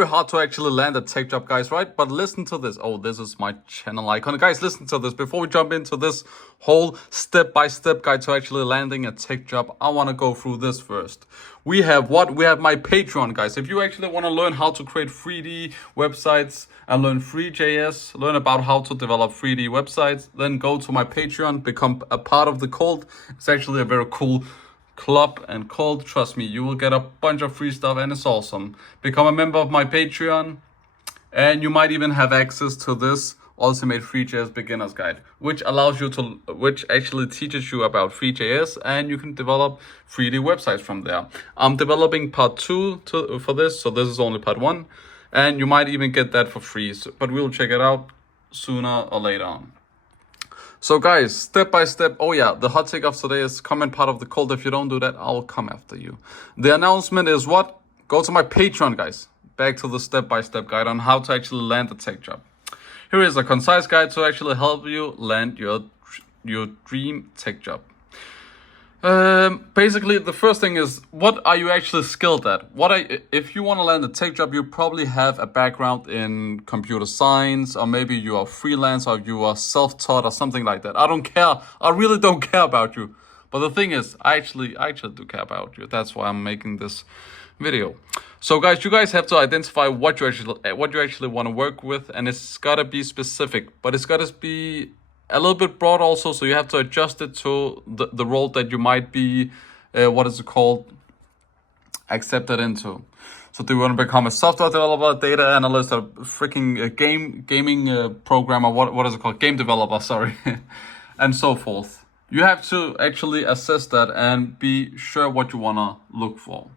very hard to actually land a tech job, guys, right? But listen to this. Oh, this is my channel icon. Guys, listen to this. Before we jump into this whole step-by-step guide to actually landing a tech job, I want to go through this first. We have what? We have my Patreon, guys. If you actually want to learn how to create 3D websites and learn free.js, learn about how to develop 3D websites, then go to my Patreon, become a part of the cult. It's actually a very cool club and cult. Trust me, you will get a bunch of free stuff and it's awesome. Become a member of my Patreon and you might even have access to this ultimate free.js beginners guide, which actually teaches you about free.js and you can develop 3D websites from there. I'm developing part 2 for this, so this is only part 1, and you might even get that for free, but we'll check it out sooner or later on. So guys, step by step. Oh yeah, the hot take of today is comment part of the cult. If you don't do that, I'll come after you. The announcement is what? Go to my Patreon, guys. Back to the step-by-step guide on how to actually land a tech job. Here is a concise guide to actually help you land your dream tech job. Basically, the first thing is, what are you actually skilled at? If you want to land a tech job, you probably have a background in computer science, or maybe you are freelance, or you are self-taught, or something like that. I don't care. I really don't care about you. But the thing is, I actually do care about you. That's why I'm making this video. So guys, you guys have to identify what you actually want to work with, and it's gotta be specific, but it's gotta be a little bit broad also, so you have to adjust it to the role that you might be, accepted into. So do you want to become a software developer, data analyst, or freaking gaming programmer, what is it called? Game developer, sorry, and so forth. You have to actually assess that and be sure what you want to look for.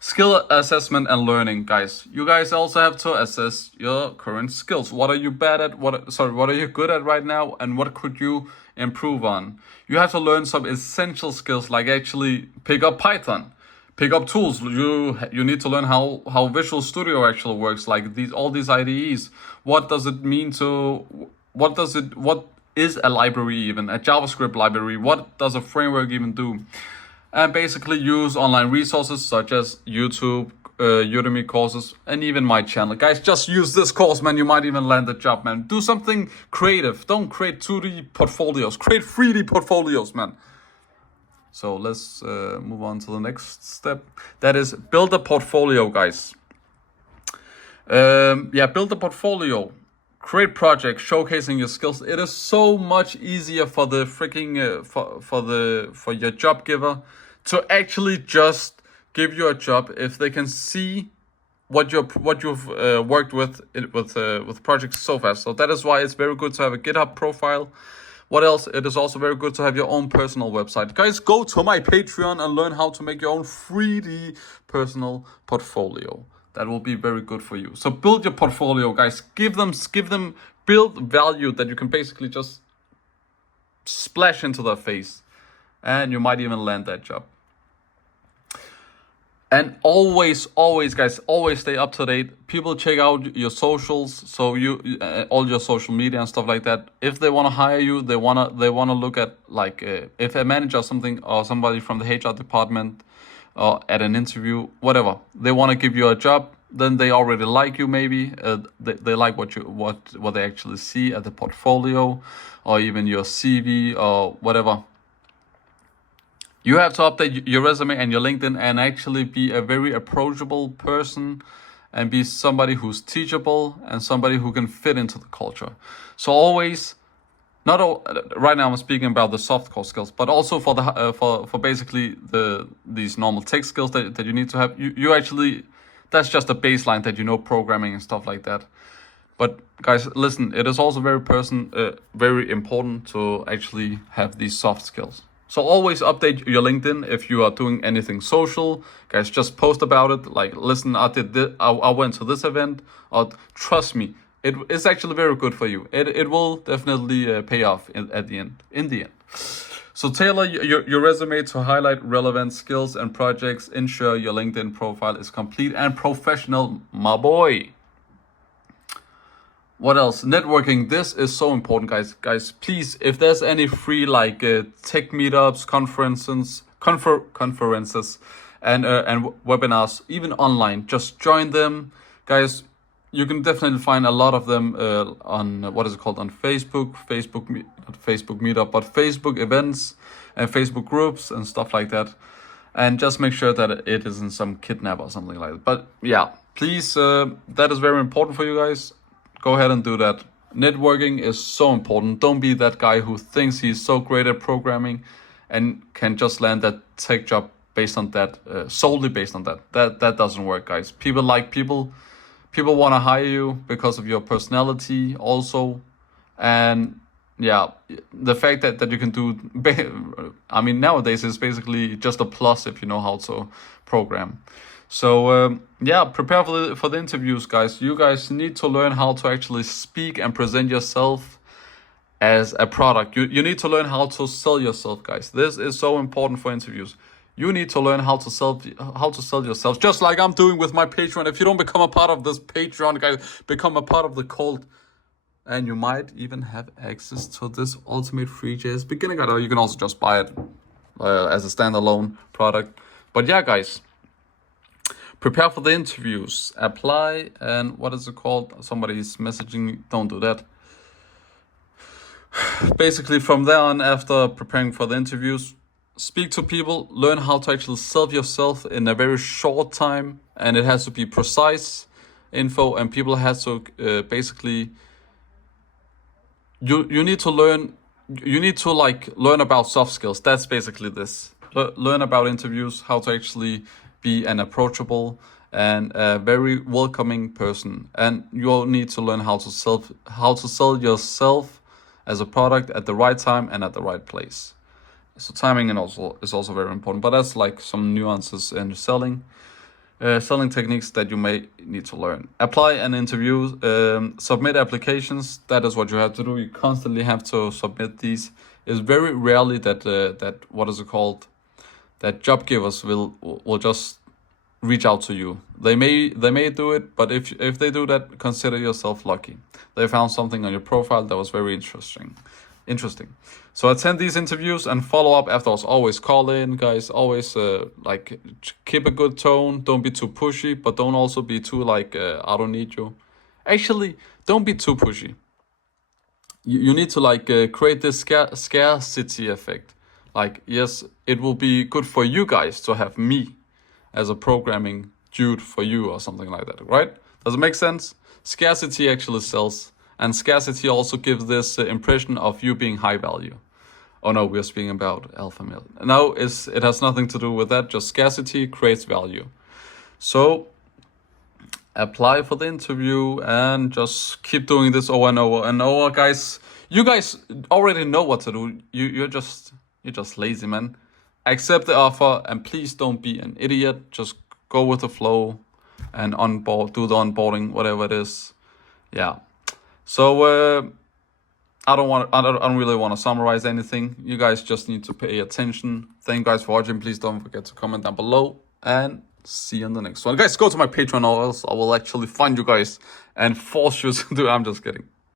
Skill assessment and learning, guys. You guys also have to assess your current skills. What are you bad at? What are you good at right now? And what could you improve on? You have to learn some essential skills, like actually pick up Python, pick up tools. You need to learn how Visual Studio actually works, like all these IDEs. What does it mean what is a library even? A JavaScript library? What does a framework even do? And basically use online resources such as YouTube, Udemy courses, and even my channel. Guys, just use this course, man. You might even land a job, man. Do something creative. Don't create 2D portfolios. Create 3D portfolios, man. So let's move on to the next step. That is build a portfolio, guys. Build a portfolio. Create projects showcasing your skills. It is so much easier for the freaking for your job giver to actually just give you a job if they can see what you've worked with projects so fast. So that is why it's very good to have a GitHub profile. What else? It is also very good to have your own personal website. Guys, go to my Patreon and learn how to make your own 3D personal portfolio. That will be very good for you. So build your portfolio, guys. Build value that you can basically just splash into their face, and you might even land that job. And always, guys, always stay up to date. People check out your socials, so all your social media and stuff like that. If they want to hire you, they wanna look at if a manager or something, or somebody from the HR department, or at an interview, whatever, they want to give you a job, then they already like you. Maybe they like what they actually see at the portfolio, or even your CV or whatever. You have to update your resume and your LinkedIn and actually be a very approachable person and be somebody who's teachable and somebody who can fit into the culture. So always, right now I'm speaking about the soft core skills, but also for the for basically these normal tech skills that you need to have. You actually, that's just a baseline that you know programming and stuff like that. But guys, listen, it is also very important to actually have these soft skills. So always update your LinkedIn if you are doing anything social. Guys, just post about it. Like, listen, I did this, I went to this event. Or trust me, it's actually very good for you. It will definitely pay off in the end. So tailor your resume to highlight relevant skills and projects. Ensure your LinkedIn profile is complete and professional, my boy. What else? Networking. This is so important, guys. Guys, please, if there's any free tech meetups, conferences, and webinars, even online. Just join them, guys. You can definitely find a lot of them on what is it called, on Facebook, not Facebook Meetup, but Facebook events and Facebook groups and stuff like that. And just make sure that it isn't some kidnap or something like that. But yeah, please, that is very important for you guys. Go ahead and do that. Networking is so important. Don't be that guy who thinks he's so great at programming and can just land that tech job based on that, solely based on that. That doesn't work, guys. People like people. People want to hire you because of your personality also. And yeah, the fact that you can do, I mean, nowadays it's basically just a plus if you know how to program. So yeah, prepare for the interviews, guys. You guys need to learn how to actually speak and present yourself as a product. You need to learn how to sell yourself, guys. This is so important for interviews. You need to learn how to sell yourself, just like I'm doing with my Patreon. If you don't become a part of this Patreon, guys, become a part of the cult, and you might even have access to this ultimate free JS beginner guide. Or you can also just buy it as a standalone product. But yeah, guys, prepare for the interviews, apply, and what is it called? Somebody's messaging me. Don't do that. Basically, from there on, after preparing for the interviews, speak to people, learn how to actually sell yourself in a very short time, and it has to be precise info, and people have to basically, you need to learn about soft skills. That's basically this. Learn about interviews, how to actually be an approachable and a very welcoming person, and you'll need to learn how to sell yourself as a product at the right time and at the right place. So timing is also very important, but that's like some nuances in selling techniques that you may need to learn. Apply and interview, submit applications. That is what you have to do. You constantly have to submit these. It's very rarely that what is it called, that job givers will just reach out to you. They may do it, but if they do that, consider yourself lucky. They found something on your profile that was very interesting. So attend these interviews and follow up afterwards. Always call in, guys. Always keep a good tone. Don't be too pushy, but don't also be too like I don't need you. Actually, don't be too pushy. You need to create this scarcity effect. Like, yes, it will be good for you guys to have me as a programming dude for you or something like that, right? Does it make sense? Scarcity actually sells. And scarcity also gives this impression of you being high value. Oh no, we're speaking about alpha male. No, it has nothing to do with that. Just scarcity creates value. So apply for the interview and just keep doing this over and over and over, guys. You guys already know what to do. You're just lazy, man. Accept the offer and please don't be an idiot. Just go with the flow and do the onboarding, whatever it is. Yeah. So I don't really want to summarize anything. You guys just need to pay attention. Thank you guys for watching. Please don't forget to comment down below and see you in the next one. Guys, go to my Patreon or else I will actually find you guys and force you to do it. I'm just kidding.